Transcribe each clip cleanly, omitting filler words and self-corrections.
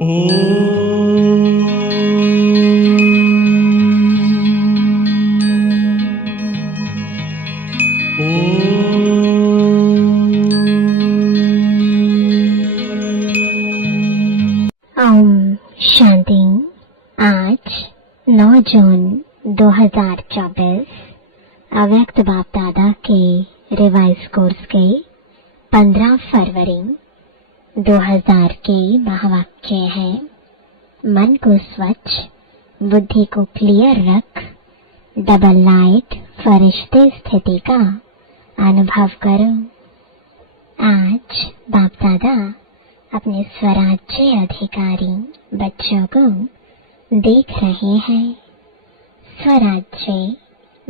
ओम शांति। आज 9 जून 2024 अव्यक्त बाप दादा के रिवाइज कोर्स के 15 फरवरी 2000 के महावाक्य है, मन को स्वच्छ, बुद्धि को क्लियर रख, डबल लाइट फरिश्ते स्थिति का अनुभव करो। आज बाप दादा अपने स्वराज्य अधिकारी बच्चों को देख रहे हैं। स्वराज्य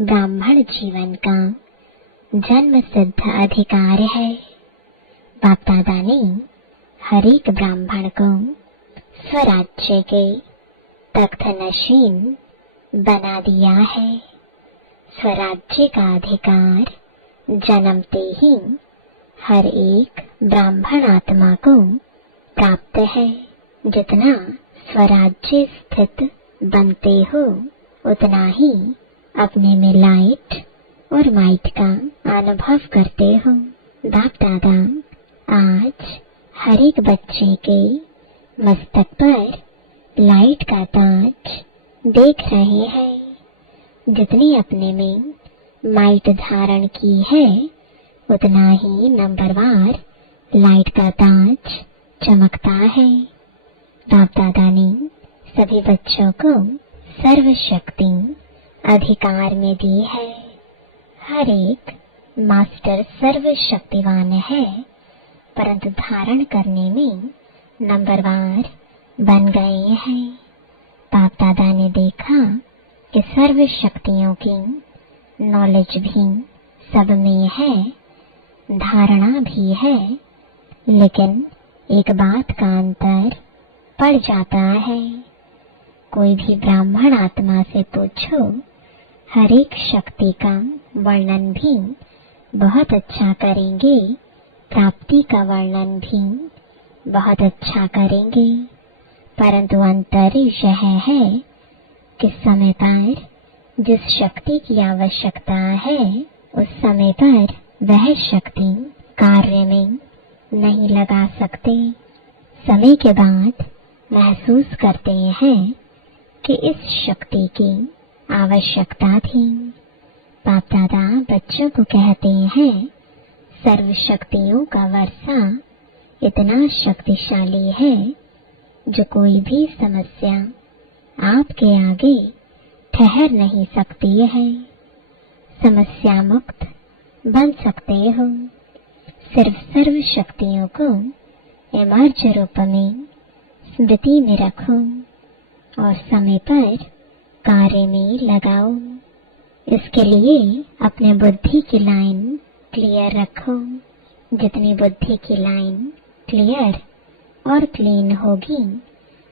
ब्राह्मण जीवन का जन्म सिद्ध अधिकार है। बाप दादा ने हर एक ब्राह्मण को स्वराज्य के तख्त नशीन बना दिया है। स्वराज्य का अधिकार जन्मते ही हर एक ब्राह्मण आत्मा को प्राप्त है। जितना स्वराज्य स्थित बनते हो उतना ही अपने में लाइट और माइट का अनुभव करते हो। बाप दादा आज हर एक बच्चे के मस्तक पर लाइट का ताज देख रहे हैं। जितनी अपने में माइट धारण की है उतना ही नंबरवार लाइट का ताज चमकता है। बाप दादा ने सभी बच्चों को सर्व शक्ति अधिकार में दी है। हर एक मास्टर सर्व शक्तिवान है, परंतु धारण करने में नंबरवार बन गए हैं। बाप दादा ने देखा कि सर्व शक्तियों की नॉलेज भी सब में है, धारणा भी है, लेकिन एक बात का अंतर पड़ जाता है। कोई भी ब्राह्मण आत्मा से पूछो, हर एक शक्ति का वर्णन भी बहुत अच्छा करेंगे, प्राप्ति का वर्णन भी बहुत अच्छा करेंगे, परंतु अंतर यह है कि समय पर जिस शक्ति की आवश्यकता है उस समय पर वह शक्ति कार्य में नहीं लगा सकते। समय के बाद महसूस करते हैं कि इस शक्ति की आवश्यकता थी। बाप दादा बच्चों को कहते हैं, सर्व शक्तियों का वर्षा इतना शक्तिशाली है जो कोई भी समस्या आपके आगे ठहर नहीं सकती है। समस्या मुक्त बन सकते हो। सिर्फ सर्व शक्तियों को इमर्ज रूप में स्मृति में रखो और समय पर कार्य में लगाओ। इसके लिए अपने बुद्धि की लाइन क्लियर रखो। जितनी बुद्धि की लाइन क्लियर और क्लीन होगी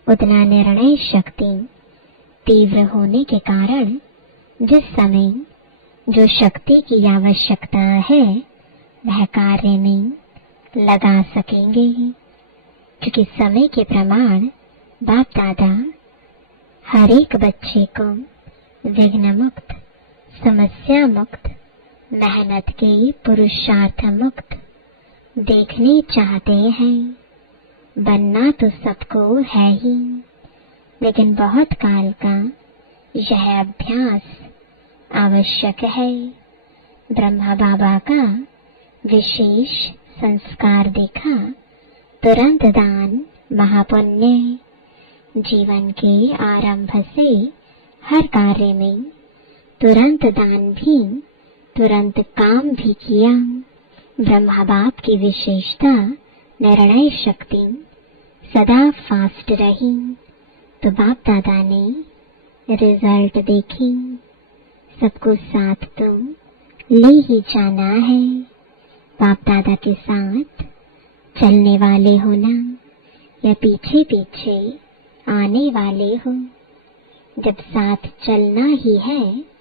उतना निर्णय शक्ति तीव्र होने के कारण जिस समय जो शक्ति की आवश्यकता है वह कार्य में लगा सकेंगे। क्योंकि समय के प्रमाण बाप दादा हर एक बच्चे को विघ्न मुक्त, समस्या मुक्त, मेहनत के पुरुषार्थ मुक्त देखने चाहते हैं। बनना तो सबको है ही, लेकिन बहुत काल का यह अभ्यास आवश्यक है। ब्रह्मा बाबा का विशेष संस्कार देखा, तुरंत दान महापुण्य। जीवन के आरंभ से हर कार्य में तुरंत दान भी, तुरंत काम भी किया। ब्रह्मा बाप की विशेषता निर्णय शक्ति सदा फास्ट रही, तो बाप दादा ने रिजल्ट देखी। सबको साथ तो ले ही जाना है। बाप दादा के साथ चलने वाले हो ना, या पीछे पीछे आने वाले हो। जब साथ चलना ही है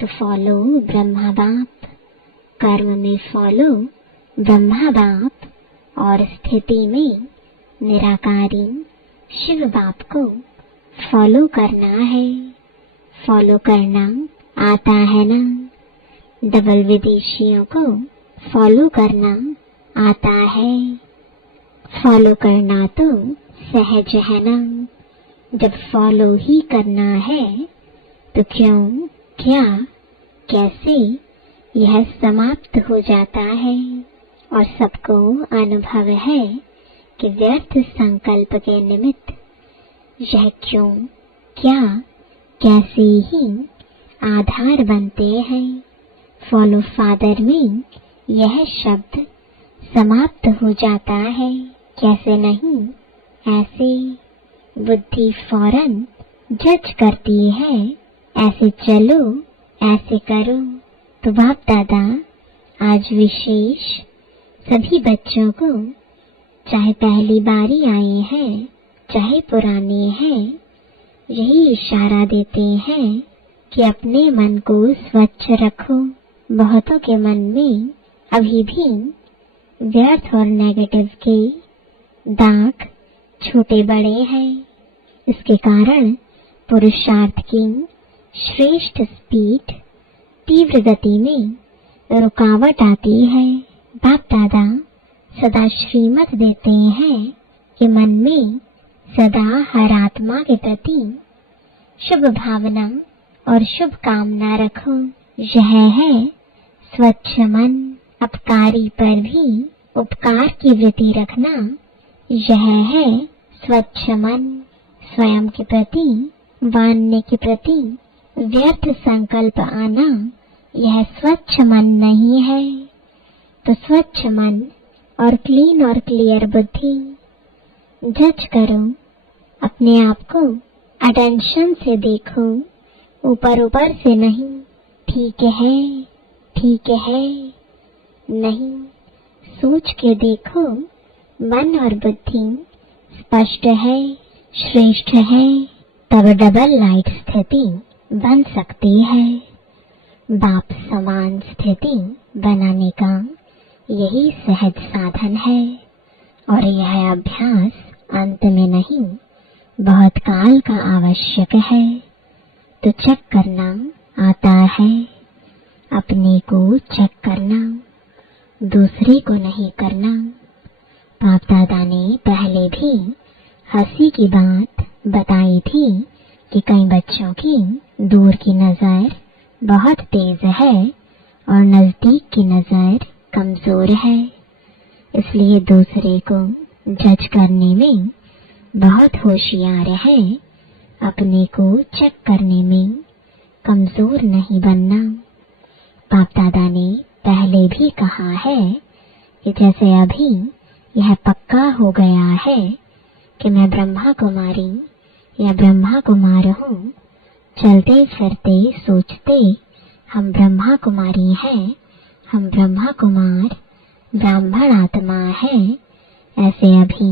तो फॉलो ब्रह्मा बाप, कर्म में फॉलो ब्रह्मा बाप और स्थिति में निराकारी शिव बाप को फॉलो करना है। फॉलो करना आता है ना? डबल विदेशियों को फॉलो करना आता है। फॉलो करना तो सहज है ना? जब फॉलो ही करना है तो क्यों, क्या, कैसे यह समाप्त हो जाता है। और सबको अनुभव है कि व्यर्थ संकल्प के निमित्त यह क्यों, क्या, कैसे ही आधार बनते हैं। फॉलो फादर में यह शब्द समाप्त हो जाता है। कैसे नहीं, ऐसे बुद्धि फौरन जज करती है, ऐसे चलो, ऐसे करो। तो बाप दादा आज विशेष सभी बच्चों को, चाहे पहली बारी आए हैं चाहे पुराने हैं, यही इशारा देते हैं कि अपने मन को स्वच्छ रखो। बहुतों के मन में अभी भी व्यर्थ और नेगेटिव के दाग छोटे बड़े हैं। इसके कारण पुरुषार्थ की श्रेष्ठ स्पीड, तीव्र गति में रुकावट आती है। बाप दादा सदा श्रीमत देते हैं कि मन में सदा हर आत्मा के प्रति शुभ भावना और शुभ कामना रखो। यह है स्वच्छ मन। अपकारी पर भी उपकार की वृत्ति रखना, यह है स्वच्छ मन। स्वयं के प्रति, वान्य के प्रति व्यर्थ संकल्प आना, यह स्वच्छ मन नहीं है। तो स्वच्छ मन और क्लीन और क्लियर बुद्धि। जज करो, अपने आप को अटेंशन से देखो, ऊपर ऊपर से नहीं। ठीक है, ठीक है नहीं, सोच के देखो। मन और बुद्धि स्पष्ट है, श्रेष्ठ है, तब डबल लाइट स्थिति बन सकती है। बाप समान स्थिति बनाने का यही सहज साधन है। और यह अभ्यास अंत में नहीं, बहुत काल का आवश्यक है। तो चेक करना आता है, अपने को चेक करना, दूसरे को नहीं करना। बाप दादा ने पहले भी हंसी की बात बताई थी कि कई बच्चों की दूर की नजर बहुत तेज है और नजदीक की नजर कमजोर है। इसलिए दूसरे को जज करने में बहुत होशियार है, अपने को चेक करने में कमजोर नहीं बनना। बाप दादा ने पहले भी कहा है कि जैसे अभी यह पक्का हो गया है कि मैं ब्रह्मा कुमारी या ब्रह्मा कुमार हूँ, चलते फिरते सोचते हम ब्रह्मा कुमारी हैं, हम ब्रह्मा कुमार ब्राह्मण आत्मा है। ऐसे अभी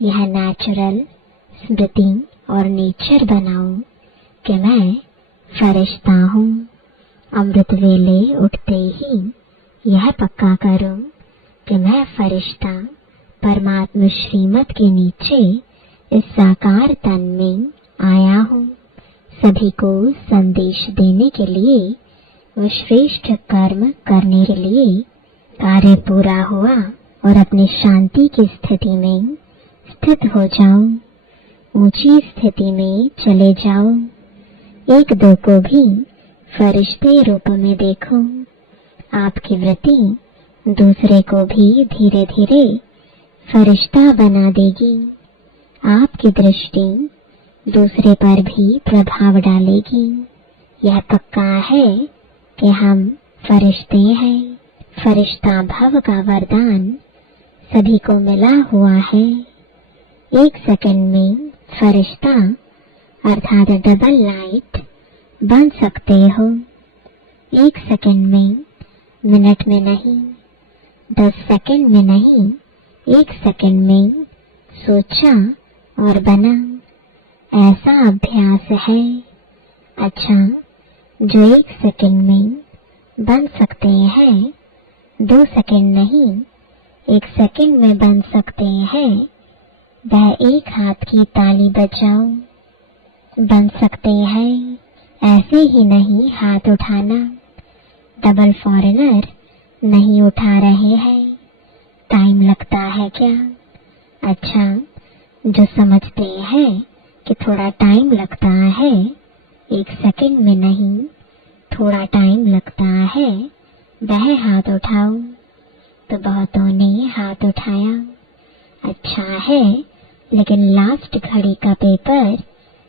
यह नेचुरल स्मृति और नेचर बनाओ कि मैं फरिश्ता हूँ। अमृत वेले उठते ही यह पक्का करो कि मैं फरिश्ता परमात्मा श्रीमत के नीचे इस साकार तन में आया हूँ, सभी को संदेश देने के लिए, वो श्रेष्ठ कर्म करने के लिए। कार्य पूरा हुआ और अपनी शांति की स्थिति में स्थित हो जाओ, ऊंची स्थिति में चले जाओ। एक दो को भी फरिश्ते रूप में देखो। आपकी वृत्ति दूसरे को भी धीरे धीरे फरिश्ता बना देगी। आपकी दृष्टि दूसरे पर भी प्रभाव डालेगी। यह पक्का है कि हम फरिश्ते हैं। फरिश्ता भव का वरदान सभी को मिला हुआ है। एक सेकंड में फरिश्ता अर्थात डबल लाइट बन सकते हो। एक सेकंड में, मिनट में नहीं, 10 सेकंड में नहीं, एक सेकंड में सोचा और बना। ऐसा अभ्यास है। अच्छा, जो एक सेकंड में बन सकते हैं, 2 सेकंड नहीं, एक सेकंड में बन सकते हैं, वह एक हाथ की ताली बजाओ। बन सकते हैं ऐसे ही नहीं हाथ उठाना। डबल फॉरेनर नहीं उठा रहे हैं, टाइम लगता है क्या? अच्छा, जो समझते हैं कि थोड़ा टाइम लगता है, 1 सेकंड में नहीं थोड़ा टाइम लगता है, वह हाथ उठाओ। तो बहुतों ने हाथ उठाया। अच्छा है, लेकिन लास्ट घड़ी का पेपर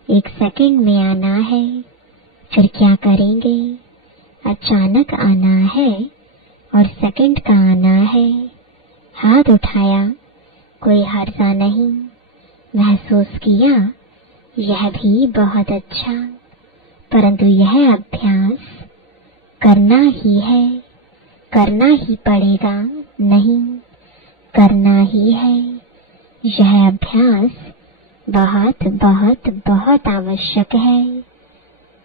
1 सेकंड में आना है, फिर क्या करेंगे? अचानक आना है और सेकंड का आना है। हाथ उठाया, कोई हर्जा नहीं। महसूस किया, यह भी बहुत अच्छा। परंतु यह अभ्यास करना ही है, करना ही पड़ेगा, नहीं करना ही है। यह अभ्यास बहुत बहुत बहुत आवश्यक है।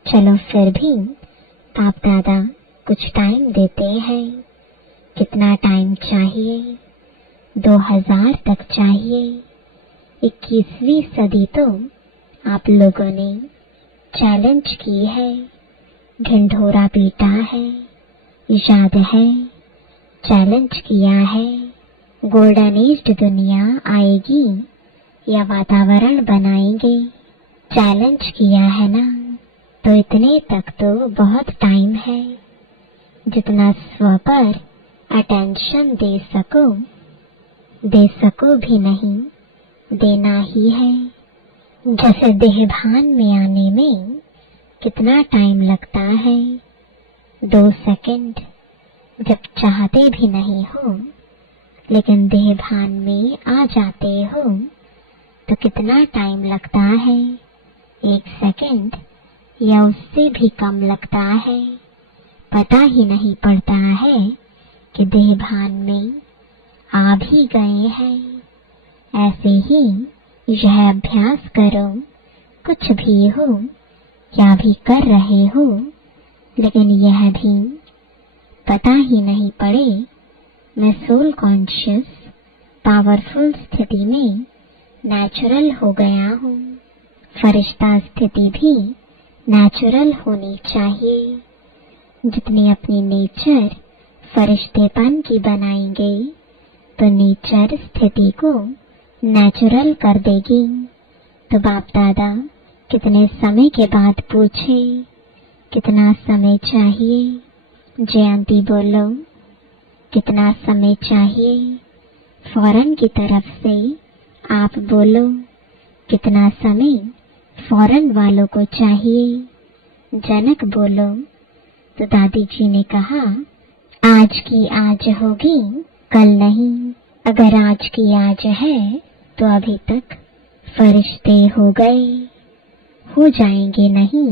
चलो फिर भी बाप दादा कुछ टाइम देते हैं। कितना टाइम चाहिए? 2000 तक चाहिए। 21वीं सदी तो आप लोगों ने चैलेंज की है, ढिंढोरा पीटा है, याद है, चैलेंज किया है। गोल्डन एज दुनिया आएगी या वातावरण बनाएंगे, चैलेंज किया है ना। तो इतने तक तो बहुत टाइम है, जितना स्व पर अटेंशन दे सको भी नहीं, देना ही है। जैसे देहभान में आने में कितना टाइम लगता है? 2 सेकंड। जब चाहते भी नहीं हो लेकिन देहभान में आ जाते हो तो कितना टाइम लगता है? 1 सेकंड या उससे भी कम लगता है। पता ही नहीं पड़ता है कि देहभान में आ भी गए हैं। ऐसे ही यह अभ्यास करो, कुछ भी हो, क्या भी कर रहे हो, लेकिन यह भी पता ही नहीं पड़े मैं सोल कॉन्शियस पावरफुल स्थिति में नेचुरल हो गया हूँ। फरिश्ता स्थिति भी नेचुरल होनी चाहिए। जितनी अपनी नेचर फरिश्तेपन की बनाएंगे तो नेचर स्थिति को नेचुरल कर देगी। तो बाप दादा कितने समय के बाद पूछे, कितना समय चाहिए? जयंती बोलो, कितना समय चाहिए? फौरन की तरफ से आप बोलो, कितना समय फौरन वालों को चाहिए? जनक बोलो। तो दादी जी ने कहा, आज की आज होगी, कल नहीं। अगर आज की आज है तो अभी तक फरिश्ते हो गए, हो जाएंगे नहीं।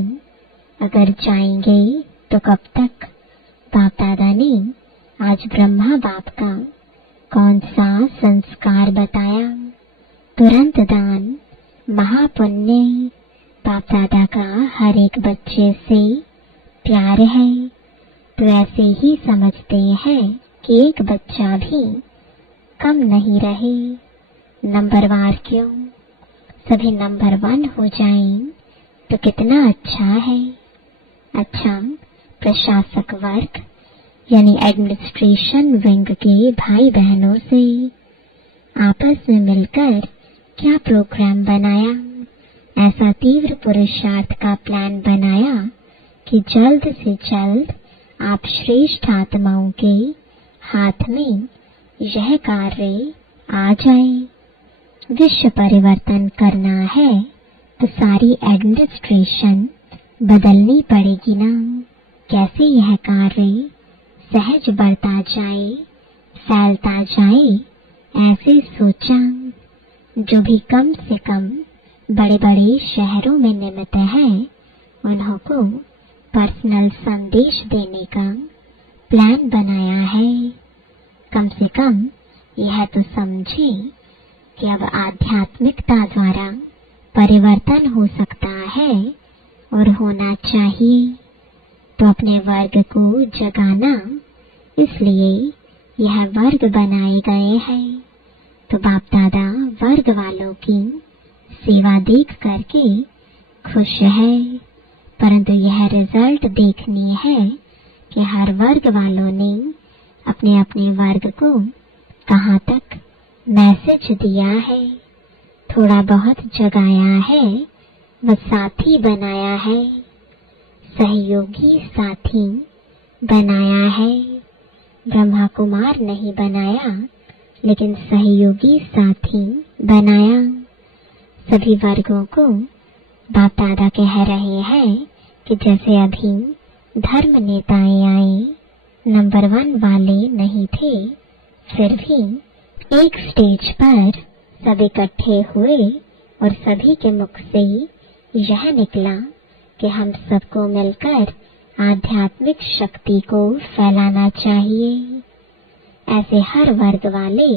अगर जाएंगे तो कब तक? बाप दादा ने आज ब्रह्मा बाप का कौन सा संस्कार बताया? तुरंत दान, महापुण्य। बाप दादा का हर एक बच्चे से प्यार है। तो ऐसे ही समझते हैं कि एक बच्चा भी कम नहीं रहे। नंबरवार क्यों? सभी नंबर 1 हो जाएं तो कितना अच्छा है। अच्छा, प्रशासक वर्ग यानी एडमिनिस्ट्रेशन विंग के भाई बहनों से आपस में मिलकर क्या प्रोग्राम बनाया? ऐसा तीव्र पुरुषार्थ का प्लान बनाया कि जल्द से जल्द आप श्रेष्ठ आत्माओं के हाथ में यह कार्य आ जाए। विश्व परिवर्तन करना है तो सारी एडमिनिस्ट्रेशन बदलनी पड़ेगी ना। कैसे यह कार्य सहज बढ़ता जाए, फैलता जाए, ऐसे सोचा। जो भी कम से कम बड़े बड़े शहरों में निमित्त है, उन्हों को पर्सनल संदेश देने का प्लान बनाया है। कम से कम यह तो समझे कि अब आध्यात्मिकता द्वारा परिवर्तन हो सकता है और होना चाहिए। तो अपने वर्ग को जगाना, इसलिए यह वर्ग बनाए गए हैं। तो बाप दादा वर्ग वालों की सेवा देख करके खुश है, परंतु यह रिजल्ट देखनी है कि हर वर्ग वालों ने अपने अपने वर्ग को कहाँ तक मैसेज दिया है, थोड़ा बहुत जगाया है, व साथी बनाया है, सहयोगी साथी बनाया है। ब्रह्मा कुमार नहीं बनाया, लेकिन सहयोगी साथी बनाया। सभी वर्गों को बाप दादा कह रहे हैं कि जैसे अभी धर्म नेताएं आए, नंबर 1 वाले नहीं थे, फिर भी एक स्टेज पर सब इकट्ठे हुए और सभी के मुख से यह निकला कि हम सबको मिलकर आध्यात्मिक शक्ति को फैलाना चाहिए। ऐसे हर वर्ग वाले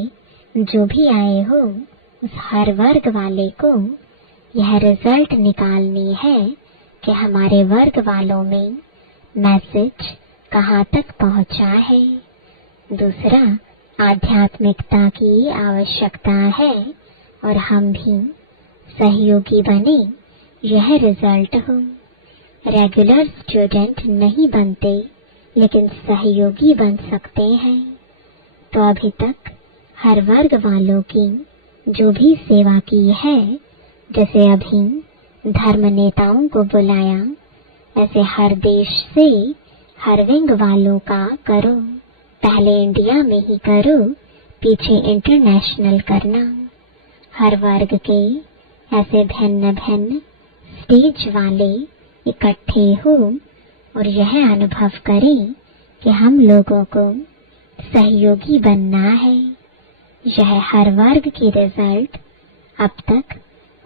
जो भी आए हो, उस हर वर्ग वाले को यह रिजल्ट निकालनी है कि हमारे वर्ग वालों में मैसेज कहाँ तक पहुँचा है। दूसरा, आध्यात्मिकता की आवश्यकता है और हम भी सहयोगी बने, यह रिजल्ट हो। रेगुलर स्टूडेंट नहीं बनते, लेकिन सहयोगी बन सकते हैं। तो अभी तक हर वर्ग वालों की जो भी सेवा की है, जैसे अभी धर्म नेताओं को बुलाया, ऐसे हर देश से हर विंग वालों का करो। पहले इंडिया में ही करो, पीछे इंटरनेशनल करना। हर वर्ग के ऐसे भिन्न भिन्न स्टेज वाले इकट्ठे हो और यह अनुभव करें कि हम लोगों को सहयोगी बनना है। यह हर वर्ग की रिजल्ट अब तक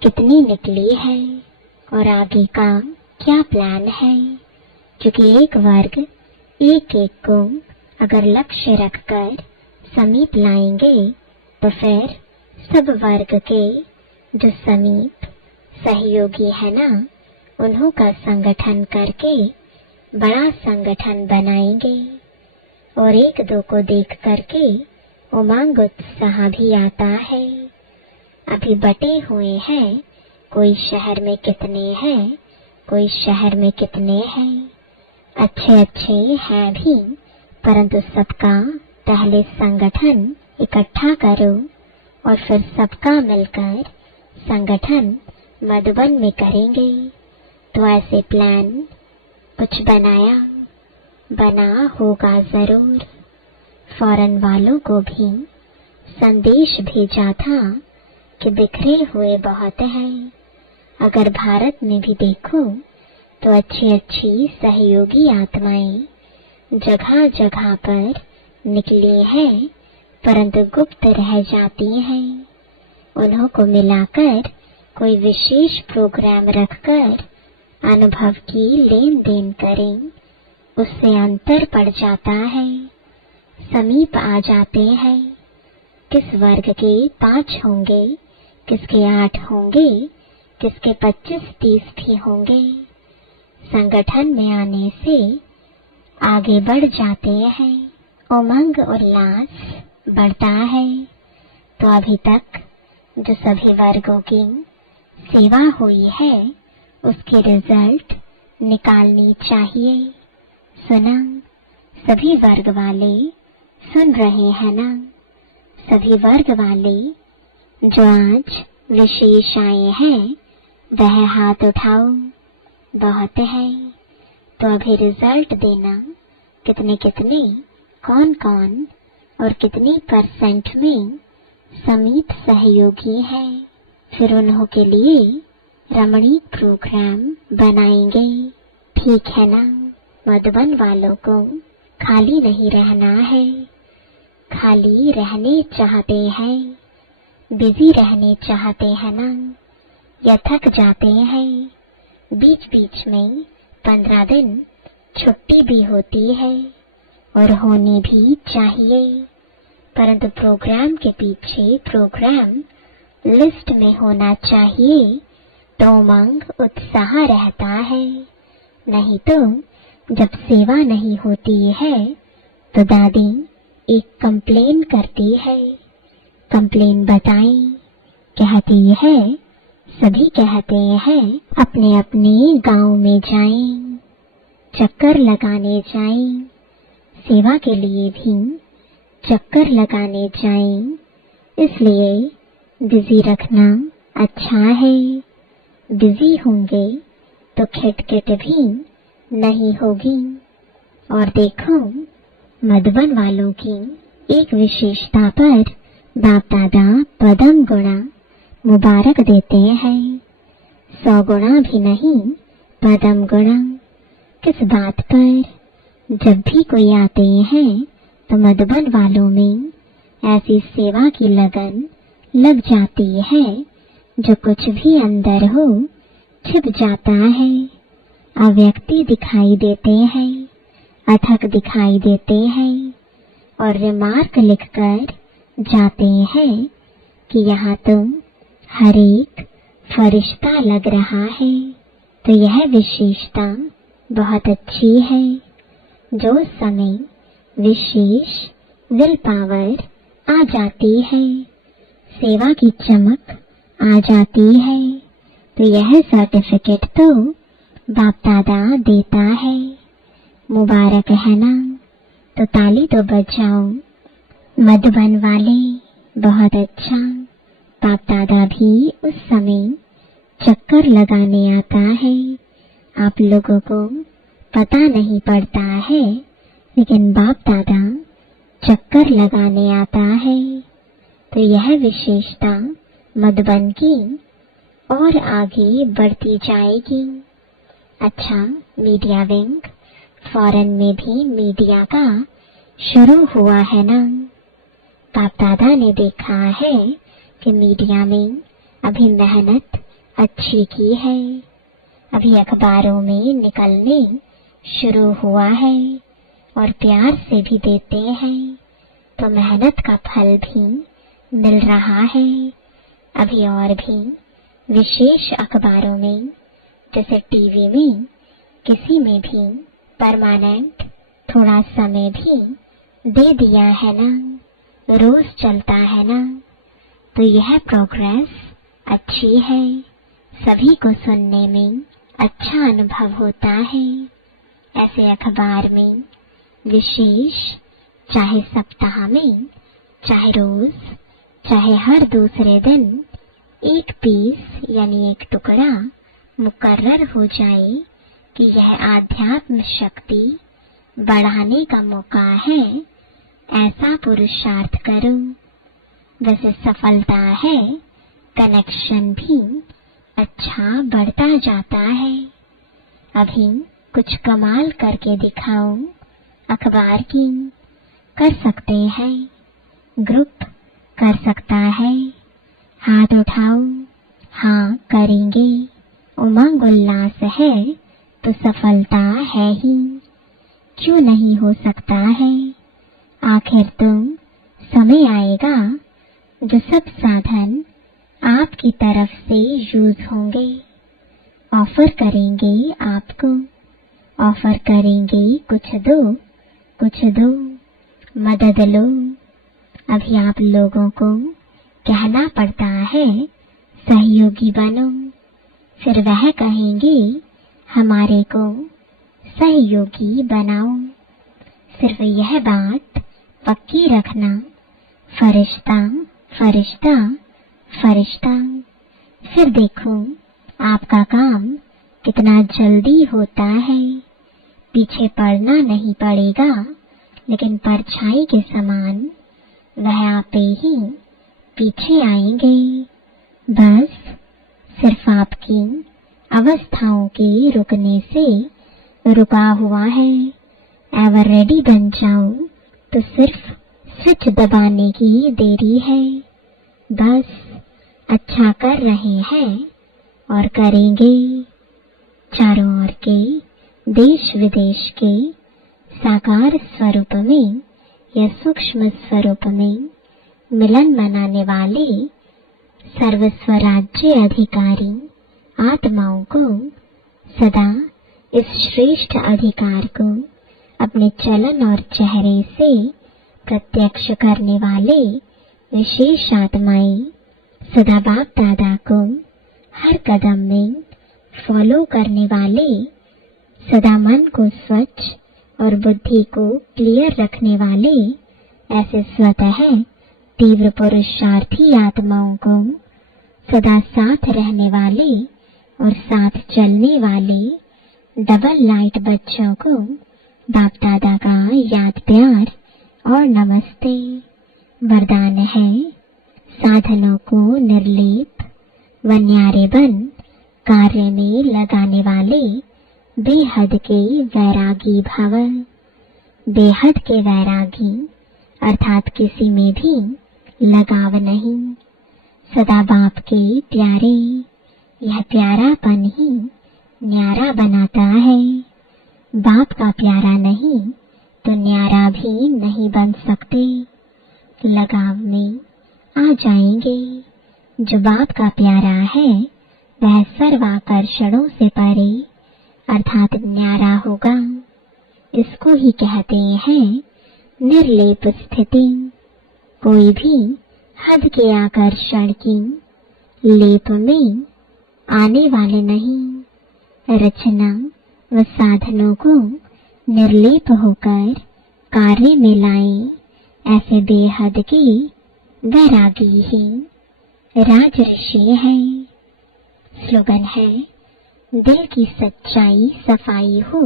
कितनी निकली है और आगे का क्या प्लान है, क्योंकि एक वर्ग एक एक को अगर लक्ष्य रखकर समीप लाएंगे तो फिर सब वर्ग के जो समीप सहयोगी है ना, उन्हों का संगठन करके बड़ा संगठन बनाएंगे और एक दो को देख करके उमंग उत्साह भी आता है। अभी बटे हुए हैं, कोई शहर में कितने हैं, कोई शहर में कितने हैं, अच्छे अच्छे हैं भी, परंतु सबका पहले संगठन इकट्ठा करो और फिर सबका मिलकर संगठन मधुबन में करेंगे। तो ऐसे प्लान कुछ बना होगा जरूर। फॉरेन वालों को भी संदेश भेजा था कि बिखरे हुए बहुत हैं। अगर भारत में भी देखो तो अच्छी अच्छी सहयोगी आत्माएं जगह जगह पर निकली हैं, परंतु गुप्त रह जाती हैं। उन्हों को मिलाकर कोई विशेष प्रोग्राम रखकर अनुभव की लेन देन करें, उससे अंतर पड़ जाता है, समीप आ जाते हैं। किस वर्ग के 5 होंगे, किसके 8 होंगे, किसके 25-30 भी होंगे। संगठन में आने से आगे बढ़ जाते हैं, उमंग उल्लास बढ़ता है। तो अभी तक जो सभी वर्गों की सेवा हुई है, उसके रिजल्ट निकालनी चाहिए। सुना? सभी वर्ग वाले सुन रहे हैं ना? सभी वर्ग वाले जो आज विशेष आए हैं, वह हाथ उठाओ। बहुत है, तो अभी रिजल्ट देना कितने कितने, कौन कौन और कितनी % में समीप सहयोगी है। फिर उन्हों के लिए रमणीक प्रोग्राम बनाएंगे। ठीक है ना? मधुबन वालों को खाली नहीं रहना है। खाली रहने चाहते हैं, बिजी रहने चाहते हैं ना, या थक जाते हैं। बीच बीच में 15 दिन छुट्टी भी होती है और होनी भी चाहिए, परंतु प्रोग्राम के पीछे प्रोग्राम लिस्ट में होना चाहिए, तो उमंग उत्साह रहता है। नहीं तो जब सेवा नहीं होती है तो दादी एक कंप्लेन करती है कंप्लेन बताई, कहती है सभी कहते हैं अपने अपने गांव में जाएं, चक्कर लगाने जाएं, सेवा के लिए भी चक्कर लगाने जाएं, इसलिए बिजी रखना अच्छा है। बिजी होंगे तो खिटखिट भी नहीं होगी। और देखो, मधुबन वालों की एक विशेषता पर बाप दादा पदम गुणा मुबारक देते हैं। 100 गुणा भी नहीं, पदम गुणा। किस बात पर? जब भी कोई आते हैं तो मधुबन वालों में ऐसी सेवा की लगन लग जाती है, जो कुछ भी अंदर हो छिप जाता है। अव्यक्ति दिखाई देते हैं, अथक दिखाई देते हैं, और रिमार्क लिखकर जाते हैं कि यहाँ तो हर एक फरिश्ता लग रहा है। तो यह विशेषता बहुत अच्छी है। जो समय विशेष विल पावर आ जाती है, सेवा की चमक आ जाती है, तो यह सर्टिफिकेट तो बाप दादा देता है। मुबारक है ना? तो ताली तो बजाओ मधुबन वाले। बहुत अच्छा। बाप दादा भी उस समय चक्कर लगाने आता है। आप लोगों को पता नहीं पड़ता है, लेकिन बाप दादा चक्कर लगाने आता है। तो यह विशेषता मधुबन की और आगे बढ़ती जाएगी। अच्छा, मीडिया विंग फॉरेन में भी मीडिया का शुरू हुआ है ना? बाप दादा ने देखा है कि मीडिया में अभी मेहनत अच्छी की है। अभी अखबारों में निकलने शुरू हुआ है और प्यार से भी देते हैं, तो मेहनत का फल भी मिल रहा है। अभी और भी विशेष अखबारों में, जैसे टीवी में, किसी में भी परमानेंट थोड़ा समय भी दे दिया है ना, रोज चलता है ना, तो यह प्रोग्रेस अच्छी है। सभी को सुनने में अच्छा अनुभव होता है। ऐसे अखबार में विशेष, चाहे सप्ताह में, चाहे रोज, चाहे हर दूसरे दिन एक पीस यानी एक टुकड़ा मुकर्रर हो जाए कि यह आध्यात्म शक्ति बढ़ाने का मौका है, ऐसा पुरुषार्थ करो। वैसे सफलता है, कनेक्शन भी अच्छा बढ़ता जाता है। अभी कुछ कमाल करके दिखाओ अखबार की। कर सकते हैं, ग्रुप कर सकता है। हाथ उठाओ। हाँ, करेंगे। उमंग उल्लास है तो सफलता है ही। क्यों नहीं हो सकता है? आखिर तो समय आएगा जो सब साधन आपकी तरफ से यूज होंगे। ऑफर करेंगे आपको, ऑफर करेंगे कुछ दो, कुछ दो, मदद लो। अभी आप लोगों को कहना पड़ता है सहयोगी बनो, फिर वह कहेंगे हमारे को सहयोगी बनाओ। सिर्फ यह बात पक्की रखना, फरिश्ता फरिश्ता फरिश्ता। फिर देखो आपका काम कितना जल्दी होता है। पीछे पड़ना नहीं पड़ेगा, लेकिन परछाई के समान वह आपे ही पीछे आएंगे। बस सिर्फ आपकी अवस्थाओं के रुकने से रुका हुआ है। एवर रेडी बन जाओ तो सिर्फ स्विच दबाने की देरी है। बस अच्छा कर रहे हैं और करेंगे। चारों ओर के देश विदेश के साकार स्वरूप में या सूक्ष्म स्वरूप में मिलन मनाने वाले सर्वस्वराज्य अधिकारी आत्माओं को सदा इस श्रेष्ठ अधिकार को अपने चलन और चेहरे से प्रत्यक्ष करने वाले विशेष आत्माएं सदा बाप दादा को हर कदम में फॉलो करने वाले, सदा मन को स्वच्छ और बुद्धि को क्लियर रखने वाले, ऐसे स्वतः तीव्र पुरुषार्थी आत्माओं को सदा साथ रहने वाले और साथ चलने वाले डबल लाइट बच्चों को बाप दादा का याद प्यार और नमस्ते। वरदान है साधनों को निर्लेप व न्यारे बन कार्य में लगाने वाले बेहद के वैरागी भव। बेहद के वैरागी अर्थात किसी में भी लगाव नहीं, सदा बाप के प्यारे। यह प्यारापन ही न्यारा बनाता है। बाप का प्यारा नहीं तो न्यारा भी नहीं बन सकते। लगाव में आ जाएंगे। जो बाप का प्यारा है वह सर्वाकर्षणों से परे अर्थात न्यारा होगा। इसको ही कहते हैं निर्लेप स्थिति। कोई भी हद के आकर्षण की लेप में आने वाले नहीं। रचना व साधनों को निर्लेप होकर कार्य में लाएं, ऐसे बेहद की वैरागी ही राजऋषि है। स्लोगन है, दिल की सच्चाई सफाई हो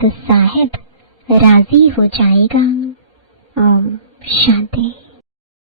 तो साहिब राजी हो जाएगा। ओम शांति।